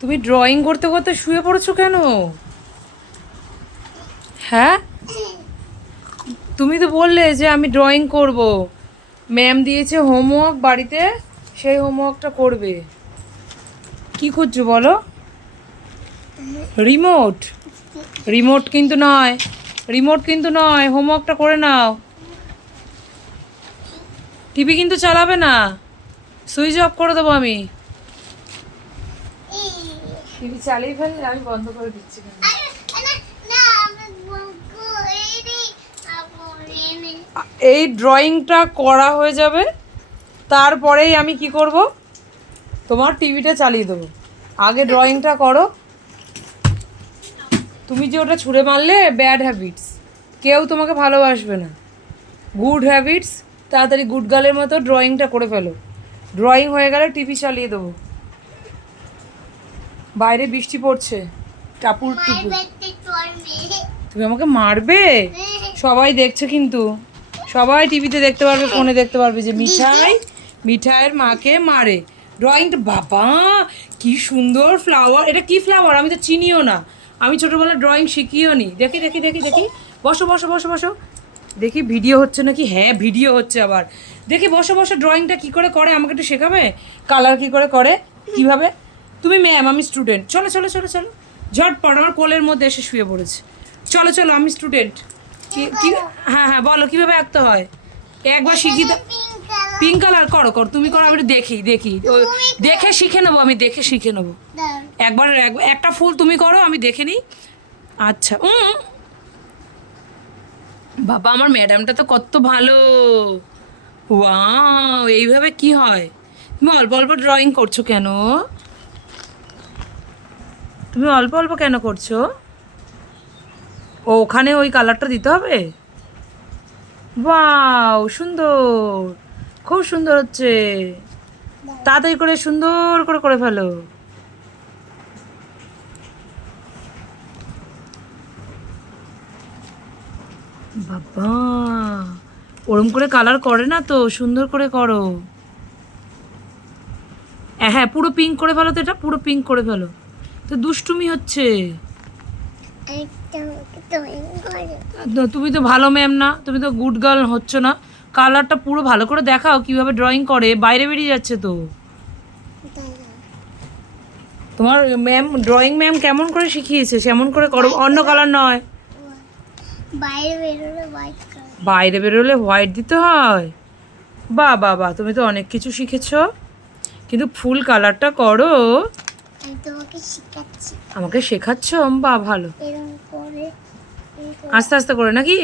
তুমি ড্রয়িং করতে করতে শুয়ে পড়েছো কেন? হ্যাঁ, তুমি তো বললে যে আমি ড্রয়িং করব, ম্যাম দিয়েছে হোমওয়ার্ক বাড়িতে, সেই হোমওয়ার্কটা করবে। কি করছো বলো? রিমোট? রিমোট কিন্তু নয়, রিমোট কিন্তু নয়, হোমওয়ার্কটা করে নাও। টিভি কিন্তু চালাবে না, সুইচ অফ করে দেবো আমি। টিভি চালিয়ে ফেললে আমি বন্ধ করে দিচ্ছি। এই ড্রয়িংটা করা হয়ে যাবে, তারপরেই আমি কি করব, তোমার টিভিটা চালিয়ে দেবো। আগে ড্রয়িংটা করো। তুমি যে ওটা ছুঁড়ে মারলে, ব্যাড হ্যাবিটস, কেউ তোমাকে ভালোবাসবে না। গুড হ্যাবিটস, তাড়াতাড়ি গুড গার্লের মতো ড্রয়িংটা করে ফেলো। ড্রয়িং হয়ে গেলে টিভি চালিয়ে দেবো। বাইরে বৃষ্টি পড়ছে, টাপুর টুপুর। তুমি আমাকে মারবে? সবাই দেখছে কিন্তু, সবাই টিভিতে দেখতে পারবে, ফোনে দেখতে পারবে যে মিঠাইয়ের মাকে মারে। ড্রয়িংটা বাবা কি সুন্দর ফ্লাওয়ার, এটা কি ফ্লাওয়ার আমি তো চিনিও না, আমি ছোটোবেলায় ড্রয়িং শিখিও নি। দেখি দেখি দেখি দেখি, বসো বসো বসো বসো, দেখি ভিডিও হচ্ছে নাকি। হ্যাঁ ভিডিও হচ্ছে আবার। দেখি বসো বসো, ড্রয়িংটা কী করে করে আমাকে একটু শেখাবে? কালার কী করে করে, কীভাবে? তুমি ম্যাম, আমি স্টুডেন্ট। চলো চলো চলো চলো, ঝটপট আমার কোলের মধ্যে এসে শুয়ে পড়েছে। চলো চলো, আমি স্টুডেন্ট। কি? হ্যাঁ হ্যাঁ বলো, কীভাবে আঁকতে হয় একবার শিখিয়ে দাও। পিঙ্ক কালার করো করো, তুমি করো, আমি একটু দেখি দেখি, দেখে শিখে নেবো, আমি দেখে শিখে নেবো। একবার একটা ফুল তুমি করো, আমি দেখে নিই। আচ্ছা। বাবা আমার ম্যাডামটা তো কত ভালো। ওয়াও, এইভাবে কি হয়? তুমি অল্প অল্প ড্রয়িং করছো কেন? তুমি অল্প অল্প কেন করছো? ও, ওখানে ওই কালারটা দিতে হবে? ওয়াও সুন্দর, খুব সুন্দর হচ্ছে। তাড়াতাড়ি করে সুন্দর করে করে ফেলো। বাবা ওরম করে কালার করে না তো, সুন্দর করে করো। হ্যাঁ পুরো পিঙ্ক করে ফেলো তো, এটা পুরো পিঙ্ক করে ফেলো। তো দুষ্টুমি হচ্ছে। তুমি তো ভালো ম্যাম না, তুমি তো গুড গার্ল হচ্ছ না। কালারটা পুরো ভালো করে দেখাও কিভাবে ড্রয়িং করে, বাইরে বেরিয়ে যাচ্ছে তো। তোমার ম্যাম, ড্রয়িং ম্যাম কেমন করে শিখিয়েছে সেমন করে করো, অন্য কালার নয়। বাইরে বেরোলে হোয়াইট দিতে হয়? বাহ বাহ বাহ, তুমি তো অনেক কিছু শিখেছো, কিন্তু ফুল কালারটা করো। আমাকে শেখাচ্ছ? বাহ ভালো, আস্তে আস্তে করে নাকি?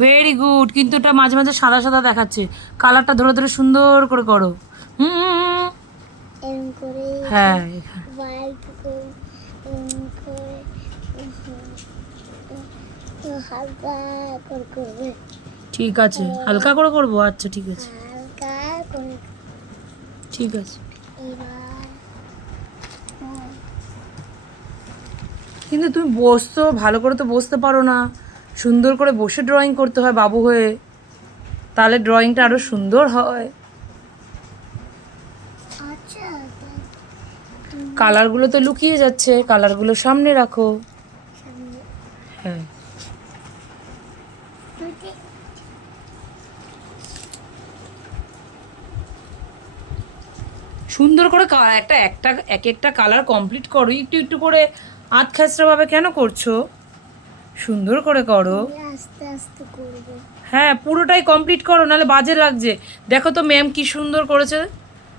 ভেরি গুড, কিন্তু এটা মাঝে মাঝে সাদা সাদা দেখাচ্ছে, কালারটা ধরে ধরে সুন্দর করে করো। হ্যাঁ ঠিক আছে, হালকা করে করবো। আচ্ছা ঠিক আছে, ঠিক আছে। কিন্তু তুমি বসতো ভালো করে, তো বসতে পারো না। সুন্দর করে বসে ড্রয়িং করতে হয় বাবু হয়ে, তাহলে ড্রয়িংটা আরো সুন্দর হয়। কালারগুলো তো লুকিয়ে যাচ্ছে, কালারগুলো সামনে রাখো। হ্যাঁ সুন্দর করে একটা একটা এক একটা কালার কমপ্লিট করো, একটু একটু করে। আধ খাসরা ভাবে কেন করছো? সুন্দর করে করো। আস্তে আস্তে করব। হ্যাঁ পুরোটাই কমপ্লিট করো, নাহলে বাজে লাগছে। দেখো তো ম্যাম কি সুন্দর করেছে।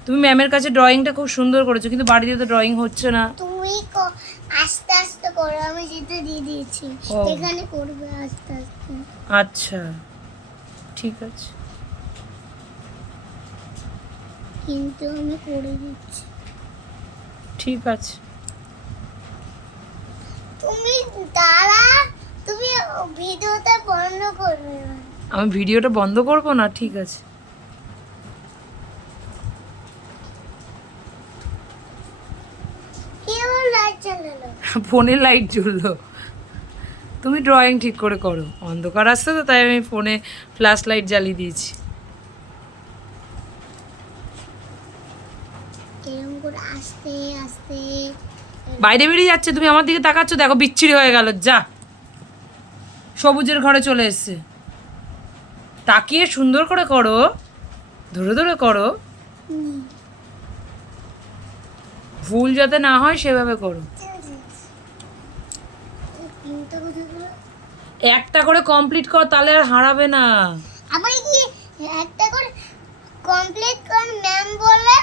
তুমি ম্যামের কাছে ড্রয়িংটা খুব সুন্দর করেছো, কিন্তু বাড়িতে তো ড্রয়িং হচ্ছে না। তুমি আস্তে আস্তে করো, আমি যেটা দিয়ে দিয়েছি এখানে করবে আস্তে আস্তে। আচ্ছা ঠিক আছে, কিন্তু আমি করে দিচ্ছি। ঠিক আছে। তুমি তুমি ভিডিওটা বন্ধ করবে। আমি ভিডিওটা বন্ধ করব না, ঠিক আছে। কেউ লাইট জ্বালালো। ফোনে লাইট জ্বললো। তুমি ড্রয়িং ঠিক করে করো, অন্ধকার আসছে তো তাই আমি ফোনে ফ্ল্যাশ লাইট জ্বালিয়ে দিয়েছি। এরকম করে আস্তে আস্তে বাইরে বেরিয়ে যাচ্ছে, তুমি আমার দিকে তাকাচ্ছ, দেখো বিচ্ছিরি হয়ে গেল, যা সবুজের ঘরে চলে এসছে। তাকিয়ে সুন্দর করে করো, ধরে ধরে করো, ভুল যাতে না হয় সেভাবে করো। তিনটা কোথায় গেল? একটা করে কমপ্লিট কর, তাহলে আর হারাবে না। আমার কি একটা করে কমপ্লিট কর ম্যাম বলে?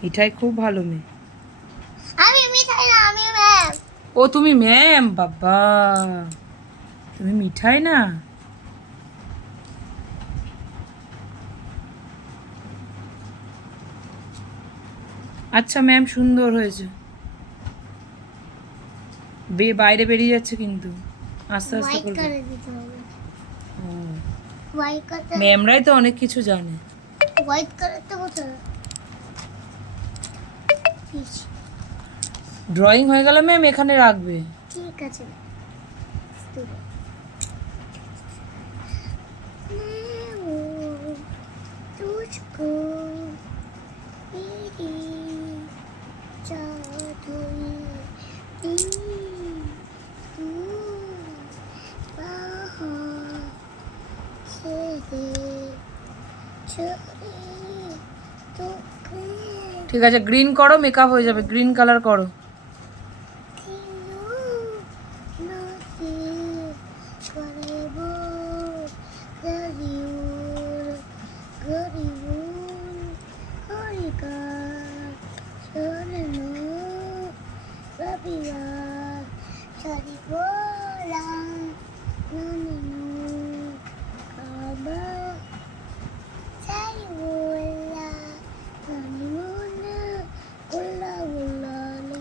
মিঠাই খুব ভালো মেয়ে। আমি মিঠাই না, আমি ম্যাম। ও তুমি ম্যাম, বাবা তুমি মিঠাই না। আচ্ছা ম্যাম, সুন্দর হয়েছে। বাইরে বেরিয়ে যাচ্ছে কিন্তু, আস্তে আস্তে হোয়াইট করবে। করে দিতে হবে। হোয়াইট করতে ম্যামরাই তো অনেক কিছু জানে। হোয়াইট করতে কোথায়? ড্রয়িং হয়ে গেল ম্যাম, এখানে রাখবে। ঠিক আছে। तुझको मेरी चाहत हुई तू बाहर से दे चोरी तो ঠিক আছে, গ্রিন করো, মেকআপ হয়ে যাবে। গ্রিন কালার করো।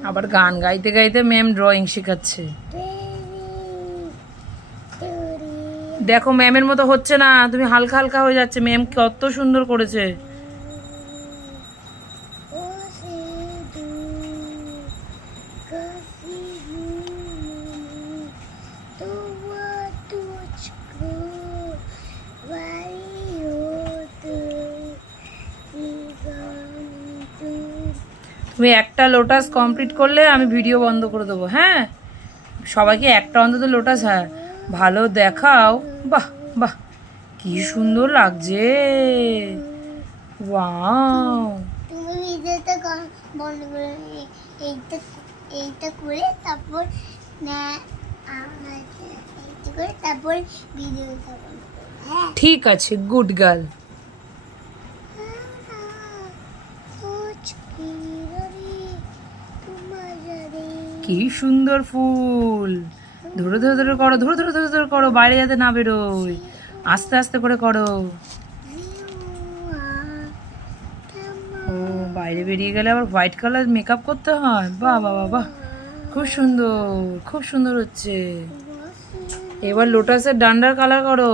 আবার গান গাইতে গাইতে ম্যাম ড্রয়িং শেখাচ্ছে। দেখো ম্যামের মতো হচ্ছে না, তুমি হালকা হালকা হয়ে যাচ্ছে। ম্যাম কত সুন্দর করেছে। তুমি একটা লোটাস কমপ্লিট করলে আমি ভিডিও বন্ধ করে দেবো। হ্যাঁ, সবাইকে একটা অন্তত লোটাস, হ্যাঁ ভালো দেখাও। বাহ বাহ, কি সুন্দর লাগছে। ওয়াও, তুমি ভিডিওটা বন্ধ করে এইটা এইটা করে তারপর না এইটা করে তারপর ভিডিওটা বন্ধ করো। হ্যাঁ ঠিক আছে, গুড গার্ল। কি সুন্দর ফুল। ধরে ধরে ধরে করো, ধরে ধরে ধরে ধরে করো, বাইরে যাতে না বেরোয়। আস্তে আস্তে করে করো। ও, বাইরে বেরিয়ে গেলে আবার হোয়াইট কালার মেকআপ করতে হয়। বাহ বাহ বাহ বাহ, খুব সুন্দর, খুব সুন্দর হচ্ছে। এবার লোটাসের ডান্ডার কালার করো,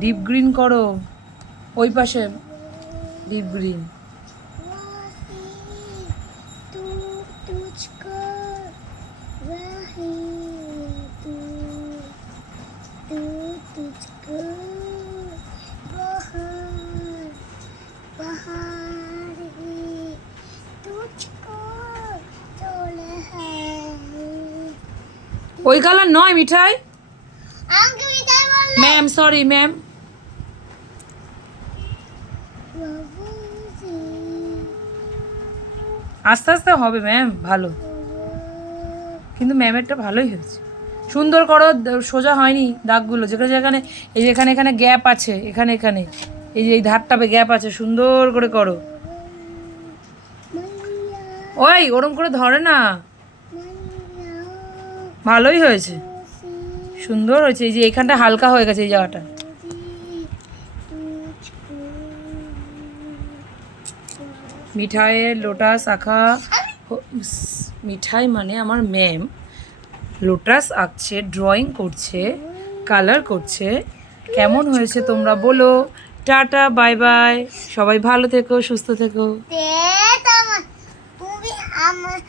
ডিপ গ্রিন করো, ওই পাশে ডিপ গ্রিন। ওই কালার নয় মিঠাই। Ma'am sorry ma'am. আস্তে আস্তে হবে ম্যাম, ভালো। কিন্তু ম্যামেরটা ভালোই হয়েছে। সুন্দর করো, সোজা হয়নি দাগগুলো, যেখানে যেখানে এই যে এখানে এখানে গ্যাপ আছে, এখানে এখানে এই যে এই ধারটাবে গ্যাপ আছে, সুন্দর করে করো। ওই ওরম করে ধরে না, ভালোই হয়েছে, সুন্দর হয়েছে। এই যে এখানটা হালকা হয়ে গেছে, এই জায়গাটা। মিঠাইয়ের লোটাস আঁকা, মিঠাই মানে আমার ম্যাম লোটাস আঁকছে, ড্রয়িং করছে, কালার করছে, কেমন হয়েছে তোমরা বলো। টাটা, বাই বাই, সবাই ভালো থেকো, সুস্থ থেকো। তুমি আমার